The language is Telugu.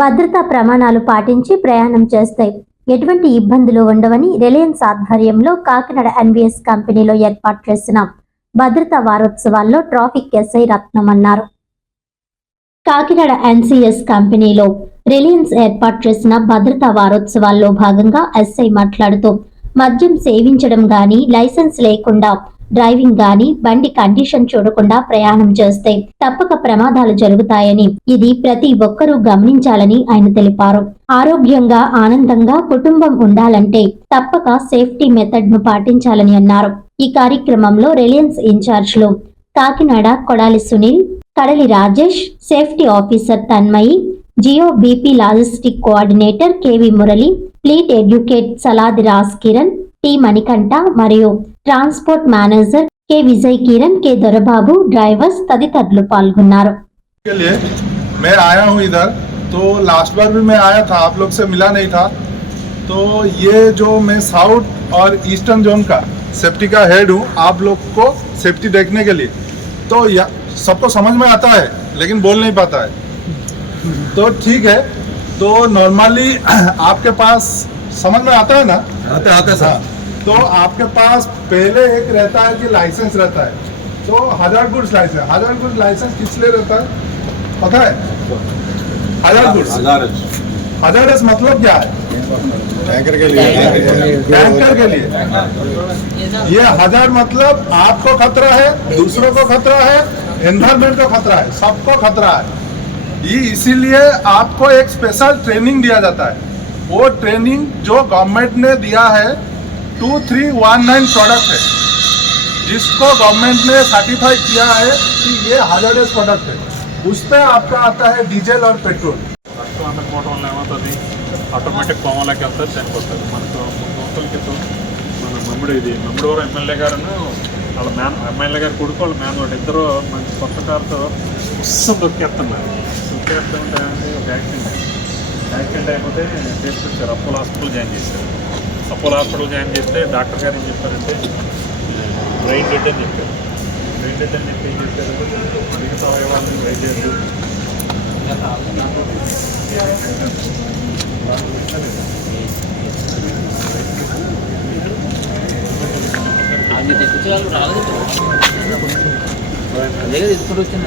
భద్రతా ప్రమాణాలు పాటించి ప్రయాణం చేస్తాయి. ఎటువంటి ఇబ్బందులు ఉండవని రిలయన్స్ ఆధ్వర్యంలో కాకినాడ ఎన్బిఎస్ కంపెనీలో ఏర్పాటు చేసిన భద్రతా వారోత్సవాల్లో ట్రాఫిక్ ఎస్ఐ రత్నం అన్నారు. కాకినాడ ఎన్సిఎస్ కంపెనీలో రిలయన్స్ ఏర్పాటు చేసిన భద్రతా వారోత్సవాల్లో భాగంగా ఎస్ఐ మాట్లాడుతూ, మద్యం సేవించడం గాని, లైసెన్స్ లేకుండా డ్రైవింగ్ గాని, బండి కండిషన్ చూడకుండా ప్రయాణం చేస్తే తప్పక ప్రమాదాలు జరుగుతాయని, ఇది ప్రతి ఒక్కరూ గమనించాలని ఆయన తెలిపారు. ఆరోగ్యంగా, ఆనందంగా కుటుంబం ఉండాలంటే తప్పక సేఫ్టీ మెథడ్ ను పాటించాలని అన్నారు. ఈ కార్యక్రమంలో రిలయన్స్ ఇన్ఛార్జ్లు Kakinada Kodali Sunil, Kadali Rajesh, safety officer Tanmayi, Jio BP logistic coordinator K V Murali, fleet educate Saladi Raj Kiran, T Manikanta మరియు transport manager K Vijay Kiran, K Dorababu, drivers తదితరులు పాల్గొన్నారు. मैं आया हूँ इधर, तो लास्ट बार भी मैं आया था, आप लोग से मिला नहीं था। तो ये जो मैं साउथ और ईस्टर्न जोन का सेफ्टी का हेड हूँ, आप लोग को सेफ्टी देखने के लिए। तो सबको समझ में आता है लेकिन बोल नहीं पाता है, तो ठीक है। तो नॉर्मली आपके पास समझ में आता है ना? आते सर। तो आपके पास पहले एक रहता है कि लाइसेंस रहता है, तो हजार्ड गुड्स लाइसेंस किस लिए रहता है पता है? हजार्डस मतलब क्या है? टैंकर के लिए। ये हजार्ड मतलब आपको खतरा है, दूसरों को खतरा है, एनवायरमेंट को खतरा है, सबको खतरा है। ये इसीलिए आपको एक स्पेशल ट्रेनिंग दिया जाता है। वो ट्रेनिंग जो गवर्नमेंट ने दिया है 2319 प्रोडक्ट है, जिसको गवर्नमेंट ने सर्टिफाई किया है कि ये हजार्डस प्रोडक्ट है। उस पर आपका आता है डीजल और पेट्रोल। ఆటోమేటిక్ కోమాలోకి వెళ్తారు, చనిపోతారు. మనకు 3 సంవత్సరాల క్రితం మన మమ్మిడివారు ఎమ్మెల్యే గారును వాళ్ళ ఎమ్మెల్యే గారు కొడుకు వాళ్ళ మేనవాడు ఇద్దరు మంచి కొత్త కారుతో ఉత్సం దొక్కేస్తున్నారు. దొక్కేస్తుంటే ఒక యాక్సిడెంట్ అయిపోతే తీసుకొచ్చారు. అపోలో హాస్పిటల్ జాయిన్ చేశారు. అపోలో హాస్పిటల్ జాయిన్ చేస్తే డాక్టర్ గారు ఏం చెప్పారంటే బ్రెయిన్ డెడ్ అని చెప్పారు. బ్రెయిన్ డెడ్ అని చెప్పి ఏం చెప్పారు, మిగతా అవయవాలను బ్రెయిన్ డెడ్ తీసుకుని వచ్చిన